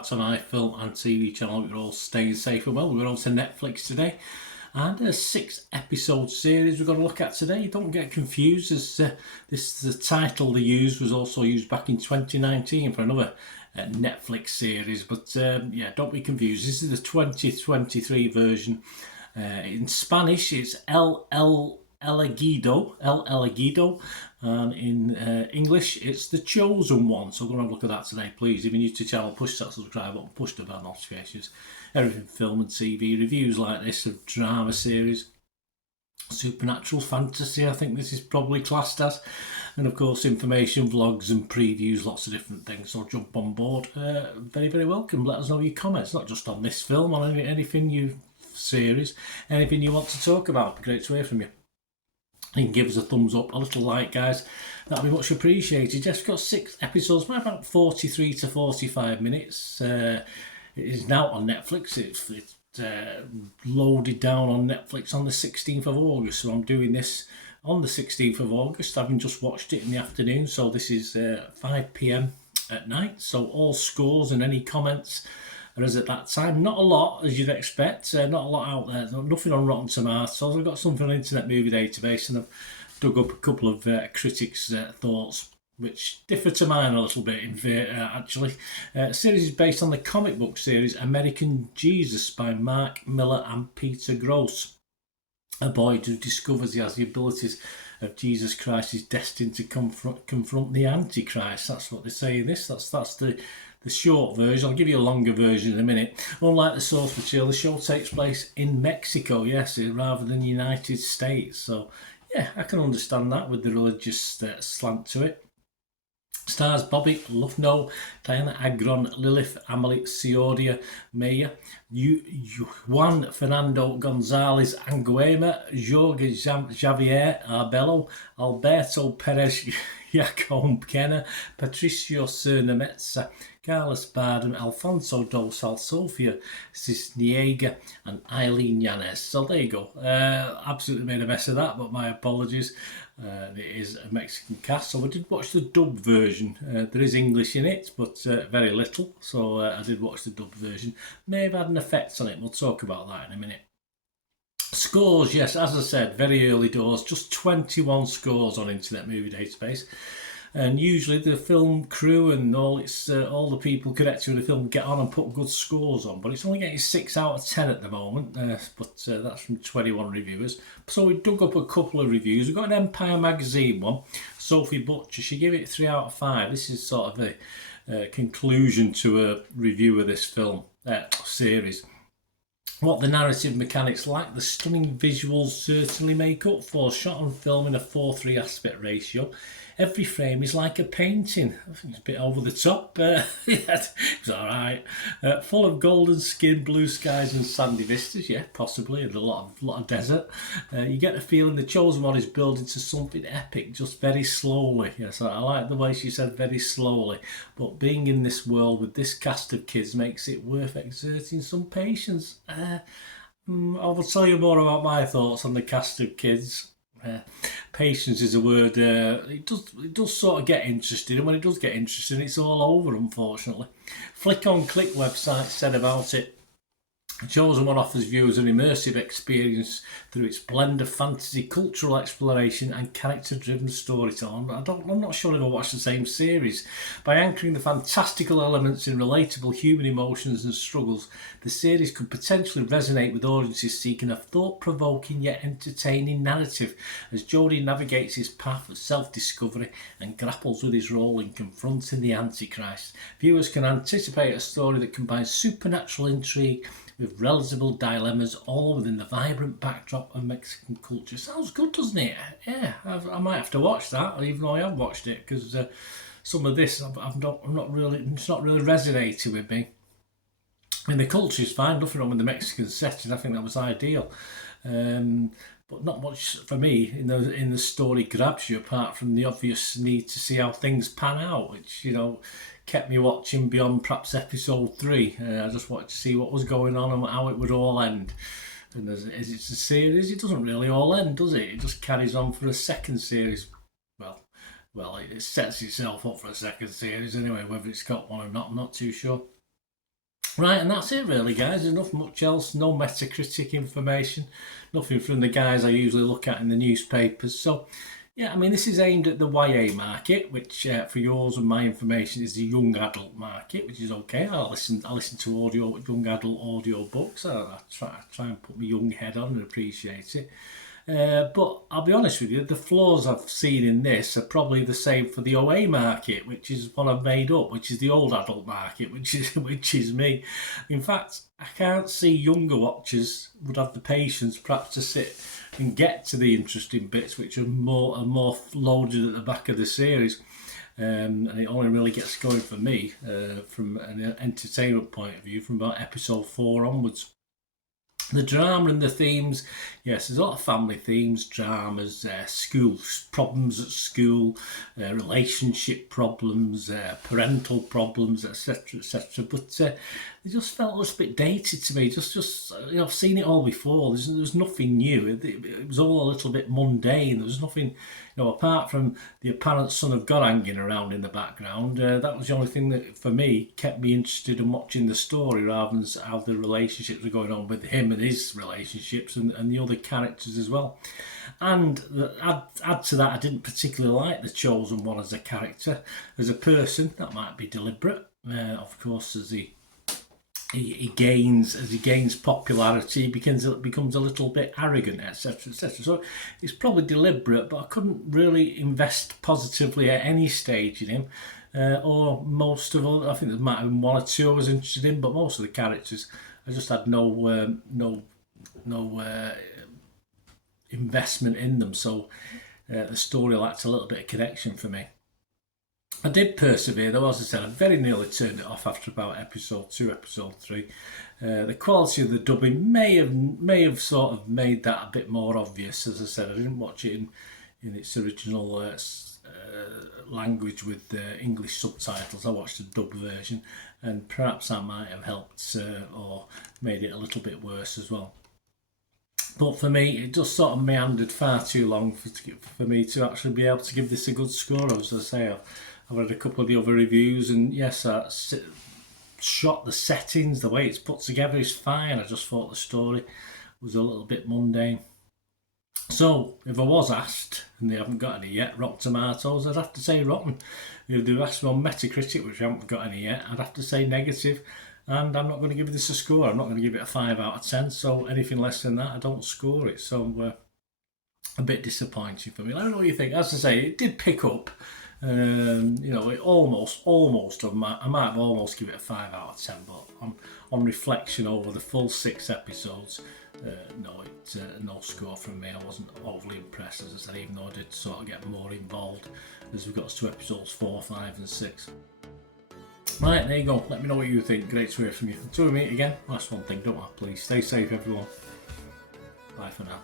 back to my film and TV channel. We're all staying safe and well. We're on to Netflix today, and a 6-episode series we're going to look at today. Don't get confused, as the title they used was also used back in 2019 for another Netflix series. But yeah, don't be confused. This is the 2023 version. In Spanish, it's El Elegido, and in English, it's The Chosen One. So we're going to look at that today, please. If you're new to the channel, push that subscribe button, push the bell notifications. Everything film and TV, reviews like this of drama series, supernatural fantasy, I think this is probably classed as, and of course information, vlogs and previews, lots of different things. So jump on board. Very, very welcome. Let us know your comments, not just on this film, on anything you series, anything you want to talk about. It'd be great to hear from you. You can give us a thumbs up, a little like, guys. That'd be much appreciated. Just got 6 episodes, about 43 to 45 minutes. It is now on Netflix. It's loaded down on Netflix on the 16th of August. So I'm doing this on the 16th of August, having just watched it in the afternoon. So this is 5 p.m. at night. So all scores and any comments are as at that time. Not a lot, as you'd expect. Not a lot out there. Nothing on Rotten Tomatoes. I've got something on Internet Movie Database, and I've dug up a couple of critics' thoughts, which differ to mine a little bit, actually. The series is based on the comic book series American Jesus by Mark Miller and Peter Gross. A boy who discovers he has the abilities of Jesus Christ is destined to confront the Antichrist. That's what they say in this. That's the short version. I'll give you a longer version in a minute. Unlike the source material, the show takes place in Mexico, yes, rather than the United States. So, yeah, I can understand that with the religious slant to it. Stars Bobby Lufno, Diana Agron, Lilith Amelie Ciodia Maya, Juan Fernando Gonzalez Anguema, Jorge Javier Arbello, Alberto Perez Jacome Kenna, Patricio Cernametza, Carlos Bardem, Alfonso Dosal, Sofia Cisniega, and Eileen Yanez. So there you go. Absolutely made a mess of that, but my apologies. It is a Mexican cast, so I did watch the dub version. There is English in it, but very little, so I did watch the dub version. May have had an effect on it. We'll talk about that in a minute. Scores, yes, as I said, very early doors, just 21 scores on Internet Movie Database. And usually the film crew and all the people connected with the film get on and put good scores on, but it's only getting 6 out of 10 at the moment, but that's from 21 reviewers. So we dug up a couple of reviews. We've got an Empire Magazine one, Sophie Butcher, she gave it 3 out of 5. This is sort of a conclusion to a review of this film series. What the narrative mechanics lack, the stunning visuals certainly make up for. Shot on film in a 4:3 aspect ratio. Every frame is like a painting. I think it's a bit over the top. Yeah, it was alright. Full of golden skin, blue skies and sandy vistas. Yeah, possibly. And a lot of desert. You get the feeling the Chosen One is building to something epic, just very slowly. Yes, I like the way she said very slowly. But being in this world with this cast of kids makes it worth exerting some patience. I will tell you more about my thoughts on the cast of kids. Patience is a word. It does sort of get interesting, and when it does get interesting, it's all over, unfortunately. Flick on Click website said about it: The Chosen One offers viewers an immersive experience through its blend of fantasy, cultural exploration and character-driven storytelling. I'm not sure if I watched the same series. By anchoring the fantastical elements in relatable human emotions and struggles, the series could potentially resonate with audiences seeking a thought-provoking yet entertaining narrative as Jodie navigates his path of self-discovery and grapples with his role in confronting the Antichrist. Viewers can anticipate a story that combines supernatural intrigue with relatable dilemmas, all within the vibrant backdrop of Mexican culture. Sounds good, doesn't it? Yeah, I might have to watch that, even though I have watched it, because some of this it's not really resonating with me. I mean, the culture is fine, nothing wrong with the Mexican setting. I think that was ideal, but not much for me in the story grabs you, apart from the obvious need to see how things pan out, which kept me watching beyond perhaps episode 3. I just wanted to see what was going on and how it would all end. And as it's a series, it doesn't really all end, does it? It just carries on for a second series. Well, it sets itself up for a second series anyway. Whether it's got one or not, I'm not too sure. Right, and that's it really, guys. There's not much else, no Metacritic information, nothing from the guys I usually look at in the newspapers. So, yeah, I mean, this is aimed at the YA market, which for yours and my information is the young adult market, which is okay. I listen to young adult audio books. I try and put my young head on and appreciate it. But I'll be honest with you, the flaws I've seen in this are probably the same for the OA market, which is what I've made up, which is the old adult market, which is me. In fact, I can't see younger watchers would have the patience perhaps to sit and get to the interesting bits, which are more loaded at the back of the series. And it only really gets going for me from an entertainment point of view from about episode 4 onwards. The drama and the themes, yes, there's a lot of family themes, dramas, school problems at school, relationship problems, parental problems, etc., etc. But they just felt a little bit dated to me. Just I've seen it all before. There's nothing new. It was all a little bit mundane. There was nothing, apart from the apparent son of God hanging around in the background. That was the only thing that, for me, kept me interested in watching the story rather than how the relationships were going on with him and his relationships and the other characters as well. And add to that, I didn't particularly like the chosen one as a character. As a person, that might be deliberate. Of course, as he gains popularity, he becomes a little bit arrogant, etc., etc. So it's probably deliberate, but I couldn't really invest positively at any stage in him, or most of all. I think there might have been one or two I was interested in, but most of the characters I just had no investment in them. So the story lacked a little bit of connection for me. I did persevere though, as I said. I very nearly turned it off after about episode 2, episode 3. The quality of the dubbing may have sort of made that a bit more obvious. As I said, I didn't watch it in its original language with English subtitles. I watched the dub version, and perhaps that might have helped or made it a little bit worse as well. But for me, it just sort of meandered far too long for me to actually be able to give this a good score. As I say, I've read a couple of the other reviews, and yes, shot, the settings, the way it's put together is fine. I just thought the story was a little bit mundane. So, if I was asked, and they haven't got any yet, Rotten Tomatoes, I'd have to say rotten. If they asked me on Metacritic, which I haven't got any yet, I'd have to say negative. And I'm not going to give this a score. I'm not going to give it a 5 out of 10. So anything less than that, I don't score it. So a bit disappointing for me. I don't know what you think. As I say, it did pick up. It almost. I might have almost give it a 5 out of 10. But on reflection over the full 6 episodes, no score from me. I wasn't overly impressed, as I said, even though I did sort of get more involved as we got to episodes 4, 5 and 6. Right, there you go. Let me know what you think. Great to hear from you. Until we meet again, last one thing, don't I? Please stay safe, everyone. Bye for now.